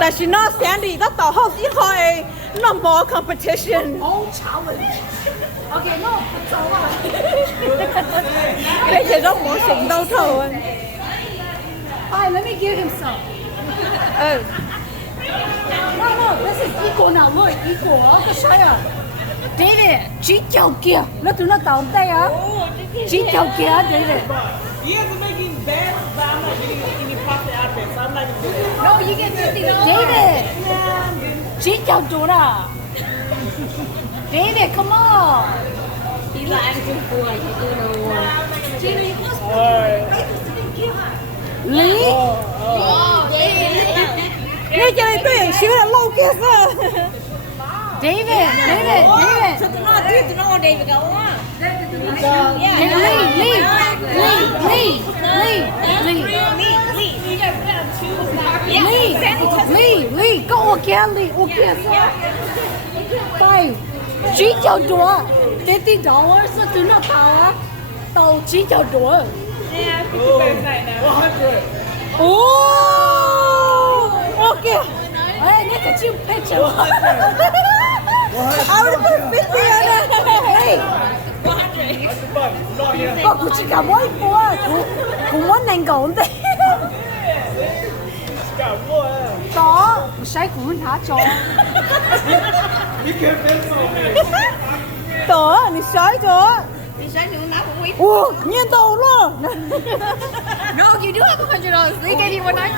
但是呢，Sandy 都到後以後誒，no more competition。好 challenge。OK，那我走啊。你其實冇成到頭啊。Hi, let me give him some. No, this is equal now. Look, equal. Cái sai à. David, chỉ chào kia. Nó tụi nó tao đây à. Chỉ chào kia, David. You guys are making bets, but I'm not getting any profit out of it, so I'm not even doing it. No, you get $50. David, chỉ chào tụi nó. David, come on. He's like, I'm too poor, I can't do no more. Lý. Nghe cho này tôi xíu là lâu kia sao? David. So tụi nó đưa tụi nó David go on. Lee, có ô kia sao? Đây, chỉ chào đùa. Để đi đâu á, sao tụi nó tao chỉ chào đùa. Yeah, put the bets right now. 100. Okay. Ê, nó cái chiêu picture. I would put 50 on it. Hey. 100. Có cũng chỉ cả mỗi bộ, cũng muốn năng cầu đấy. Got more. Đó,唔使管下做。 You can't bet so. Đó,你sai咗。Thì sáng thì nó cũng quý. Ủa, nhiên đầu luôn. No, you do have $100. They gave you 100.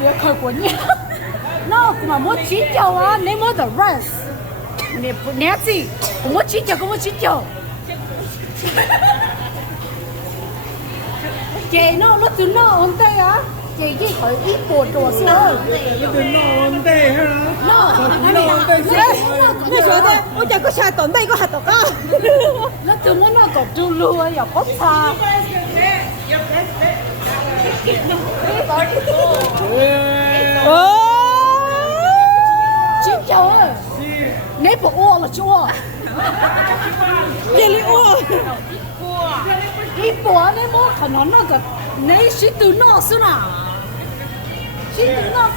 Việc khởi của nhau. Nó mà muốn chỉ chầu á, nếu muốn the rest. Nè gì, cũng muốn chỉ chầu. Chị nó tụi nó ổn tay á. Chị chỉ khởi ít bộ đồ xưa. Đừng lo ổn tệ hả? Nó, Lo ổn tệ你說的，我講個下頓，但係個下頓啊。nó tụi nó có chú lưu á, có xa. Chỉ chầu á. Nếu bộ ô là chua. Vậy li ô. Ít bộ nếu bộ khả năng nó có nếu sĩ tụi nó xưa nào. Sĩ tụi nó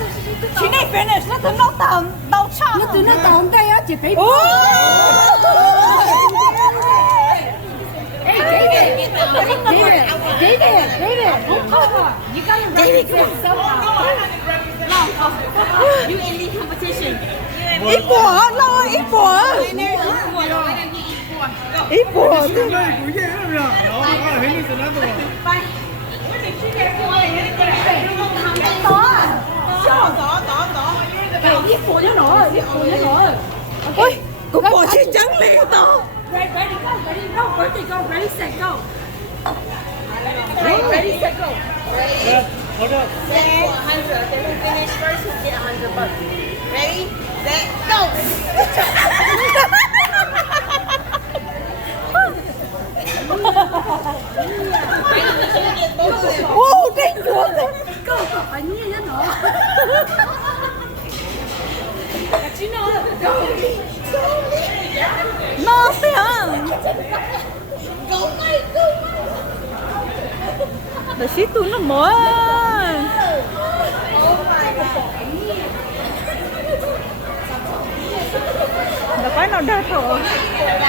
Chị này finish, nó tụi nó tàu chạm. nó tụi nó tao đây á chỉ phải. Hey, David, don't cover. You gotta David, come on. You in the competition. Ít bỏ, lâu ít bỏ. Ít bỏ. Cái này của dễ lắm rồi. Đó, hình như sẽ nói rồi. Ít bộ nhớ nổi. Ôi, cũng bỏ chi trắng liền tao. Ready, go, ready, set, go. Ready, set, go. Hold up. Set 100. Then who finish first, who get $100. Ready, set, go. Ô, đánh được. Go, phải như thế nào? Nó tiền. Để xí tụi nó mới. Là cái nào đa thở.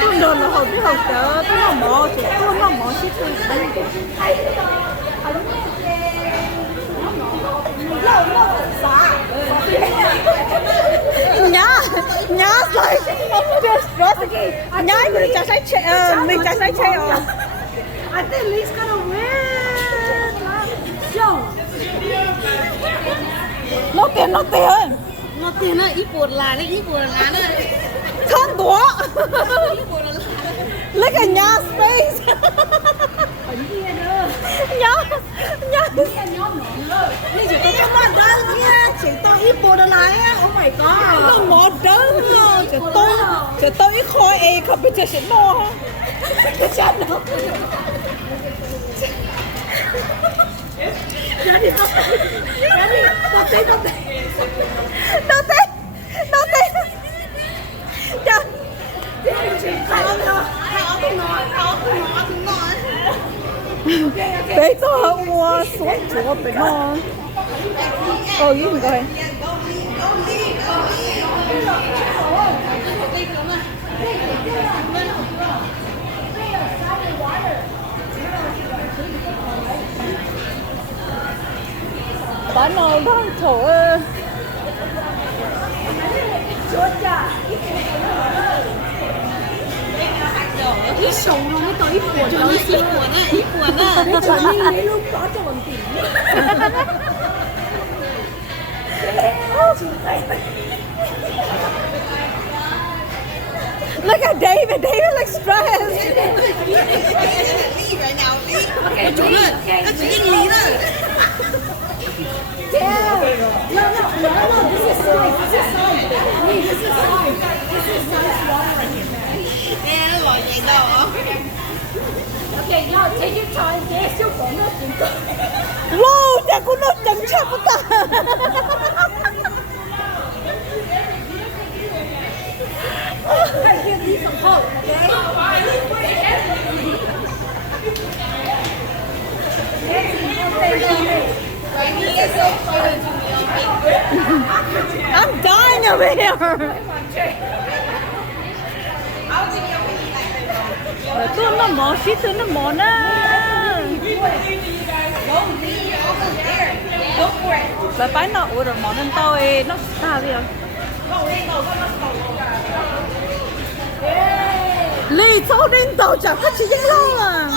Tôi đơn là học đi học chờ. Tôi nó mỏ chứ. Tôi nó mỏ xí tụi. Nhá rồi nhá mình chả sai chơi mình chả sai chơi à I think Lee's gonna win. Yo. nó tiền Nó tiền á, ít buồn là đấy, ít buồn là đấy. không đùa Ít buồn là lấy cả nhà space nhá Lý chỉ có một đơn nha, chỉ tôi ít bộ đơn lại á, oh my god. nó mỏ đớn rồi chỉ tôi ít khói a competition nó Cái chân nó. Ready, tao thấy. nó té dạ bé tôi mua xuống chỗ bên nó Oh, you can go ahead. Bán nó đang thổ. 你手咯，你到一半就一半啊，一半啊。你全你都打咗人哋。Look at David. David looks stressed. Leave right now, leave. Okay, chủ任，要指定离了。 Yeah. No. This is size. This is size. Wait, this is size. This is size one. 咩都來型啊！ Okay, now take your time. 你小講得點講？ Lô, chắc cũng nó chẳng chắc của ta. I give you some hope, okay? I'm dying over here. Tôi nó mỏ xí tôi nó mỏ nè. Bà bái nó ủa rồi mỏ nên tôi nó sao bây giờ? Lì cháu đến tàu chẳng có chỉ dễ đâu à.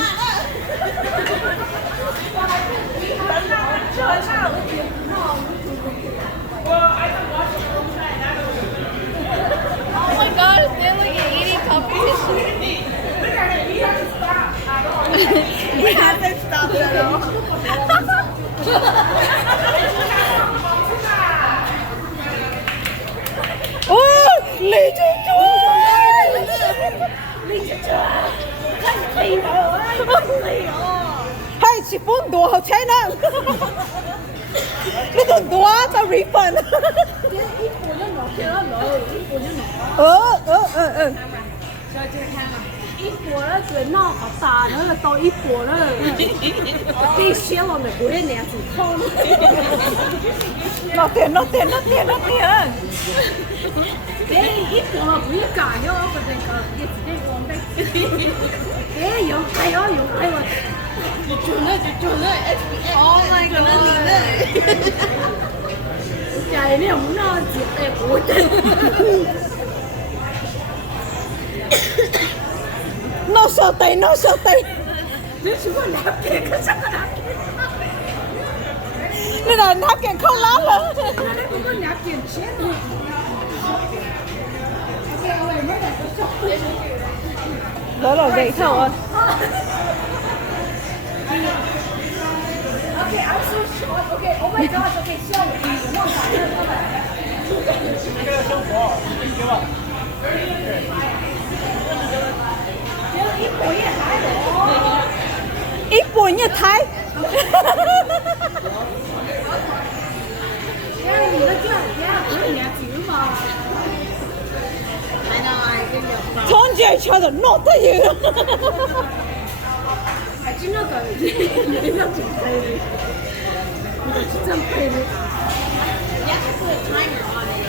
Oh my god, they're like an eating competition. He hasn't stopped at all. Ôi, Lì chú chú. Hey, chị phun đồ hậu cháy nè. Nó đừng đồ tao refund.一半咧最鬧好大，然後到一半咧，啲小落嚟嗰啲嘢就空。Nó tiền.你一半落嗰啲價咗，佢哋個你自己講的。誒，用係喎，用係喎。就准了 ，Oh my god！ 就係你又唔攞接誒嗰啲。Nó sợ tay.你全部拿嘅，佢真係拿嘅。 Nên là nắp kiện không lắm rồi. Không có nhạc tiền chết rồi. Đó là vậy thôi. Okay, I'm so short. Okay, oh my gosh. Okay, so 我忘Ít buồn như Thái. Told you each other not to you. 진짜 baby. You have to put a timer on it.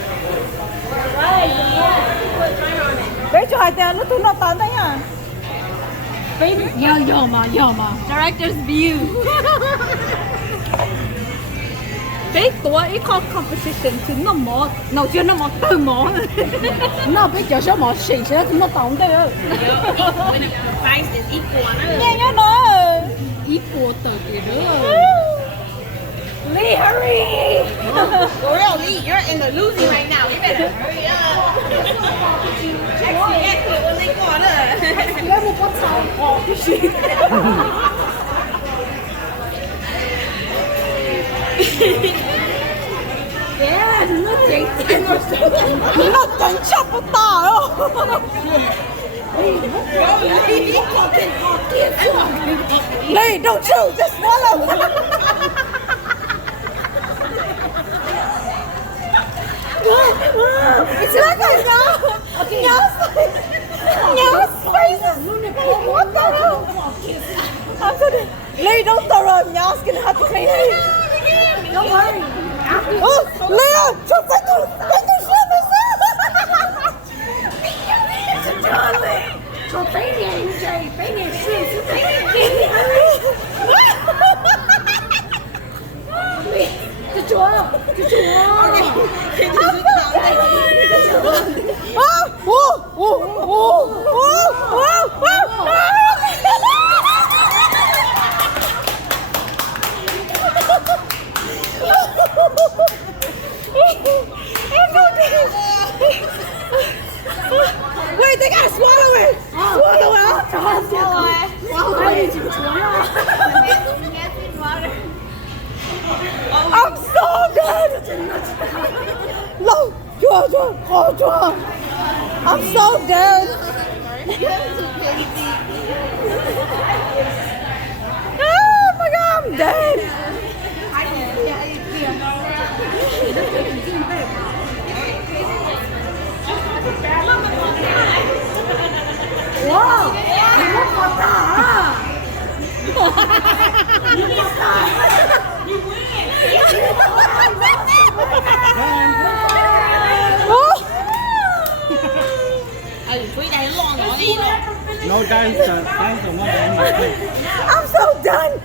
Right, yeah. Put a timer on it. Để cho hai tên nó tụi nó tán đấy à. Yo ma. Director's view. Cái tuổi ít có competition thì nó mỏ, nào chưa nó mỏ từ mỏ. Nó bây giờ sao mà xì xí nó tổng đấy á. When the price is equal, Nghe nhá nó. Ít của tờ kìa đó. Lee, hurry. For real, Lee, you're in the losing right now. You better hurry up. Actually, when they go on Lấy một con sào bỏ cái gì. Yeah, nó chỉnh Nó chẳng chấp của ta đâu. Lee, don't shoot, just swallow. It's like a no. Yes, faces. What the hell? I'm gonna. Lee, don't throw up. Y'all's gonna have to clean it. Don't worry. 哦，来啊，就再度说的是。说飞点水，飞点水是飞点这桌，这桌。啊！Wait, they gotta swallow it! Swallow it! Swallow it! I'm so dead! No! 좋아. I'm so dead! Oh my god, I'm dead! 와! 이거 봤다! No dance, dance or not dance. I'm so done!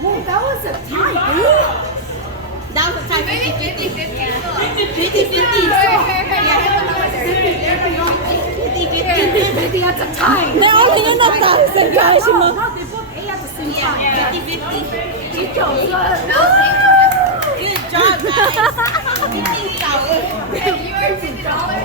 Whoa, that was a tie, dude! That was a tie. 50-50. That's a tie. 내 얼굴이 났다. 생각하시면. No, they both ate at the same time. 50-50. Good job. Good job, guys.